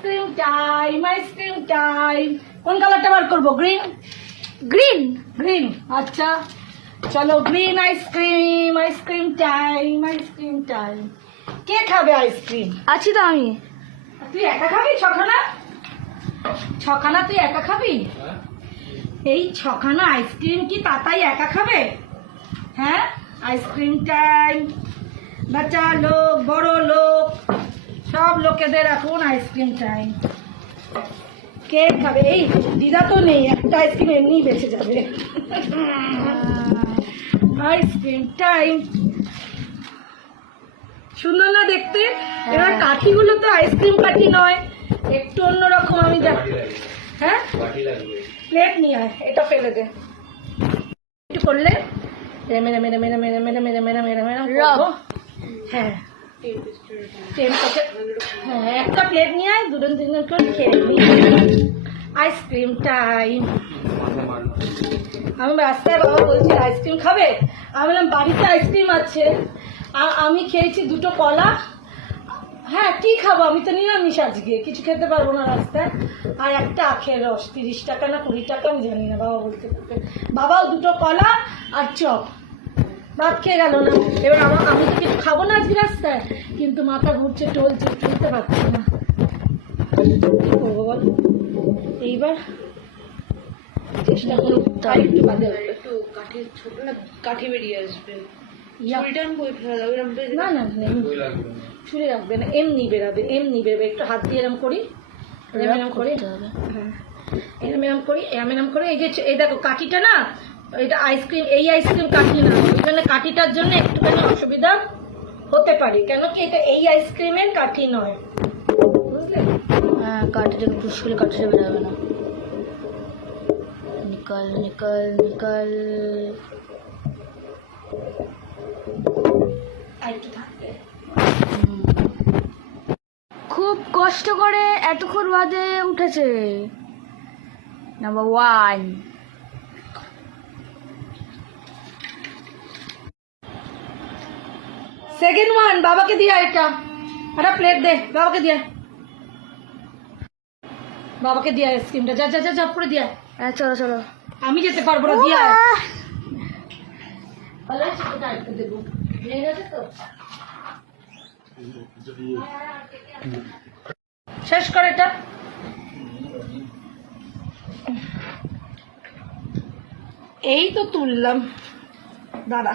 Ice cream time, ice cream time. কোন কালারটা বার করবো? গ্রিন। গ্রিন গ্রিন, আচ্ছা চলো green ice cream, ice cream time, ice cream time. কে খাবে আইসক্রিম? আছি তো আমি। তুই একা খাবি ছখানা? ছখানা তুই একা খাবি? এই ছখানা আইসক্রিম কি তাতাই একা খাবে? হ্যাঁ, আইসক্রিম টাইম। বাচ্চা লোক, বড় লোক, সব লোকেদের এখন আইসক্রিম টাইম। কে খাবে? এই দিদা তো নেই, একটা আইসক্রিম এমনি বেঁচে যাবে। Ice cream time. সুন্দর না দেখতে? এবার কাঠিগুলো তো আইসক্রিম কাঠি নয়, একটু অন্যরকম। আমি হ্যাঁ, প্লেট নিয়ে আয়, এটা ফেলে দে। একটু করলে মেরে মেরে মেরে মেরে মেরে মেরে মেরে মেরে মেরে করবো। হ্যাঁ, হ্যাঁ, একটা প্লেট নিয়ে আয়, দুজন তিনজন করে খেয়ে নিই। Ice cream time. আমি রাস্তায় বাবা বলছি আইসক্রিম খাবে, আমি বললাম বাড়িতে আইসক্রিম আছে। আমি খেয়েছি দুটো কলা। হ্যাঁ, কি খাবো? আমি তো নিরামিষ, আজকে কিছু খেতে পারবো না রাস্তায়। আর একটা আখের রস 30 টাকা না 20 টাকা, আমি জানি না, বাবা বলতে পারবে। বাবাও দুটো কলা আর চপ, ভাত খেয়ে গেল না। এবার আমি তো কিছু খাবো না আজকে রাস্তায়, কিন্তু মাথা ঘুরছে, টলছে, চলতে পারছি না, কি করবো বল? এইবার চেষ্টা করো, তাই একটু বাদে একটু কাঠি ছোট না, কাঠি বেরিয়ে আসবে। না না, ছুরি রাখবে না, এমনি বেরাবে, এমনি বেরোবে। একটু হাত দিয়ে এরম করি, এরম করি, হ্যাঁ এরম করি, এরম করে। এই যে এই দেখো কাঠিটা না, এটা আইসক্রিম, এই আইসক্রিম কাঠি না, ওই জন্য কাঠিটার জন্য একটুখানি অসুবিধা হতে পারে। কেন কি এটা এই আইসক্রিমের কাঠি নয়, বুঝলে? হ্যাঁ, কাঠিটাকে পুশ করলে কাঠিটা বেরোবে না। নিকল নিকল নিকল। একটু থাকবে। খুব কষ্ট করে এতক্ষণ বাদে উঠেছে। নাম্বার 1। সেকেন্ড ওয়ান, বাবাকে দিয়া এটা একটা প্লেট দে, বাবাকে দিয়া, বাবাকে দিয়া আইসক্রিমটা। যা যা যা জব করে দিয়া। হ্যাঁ, চলো চলো। আমি যেতে পারবো না, দিয়া। ভালো আছে, কোথা আটকে দেবো? ভেঙে গেছে তো। শেষ করে এটা। এই তো তুললাম, দাঁড়া।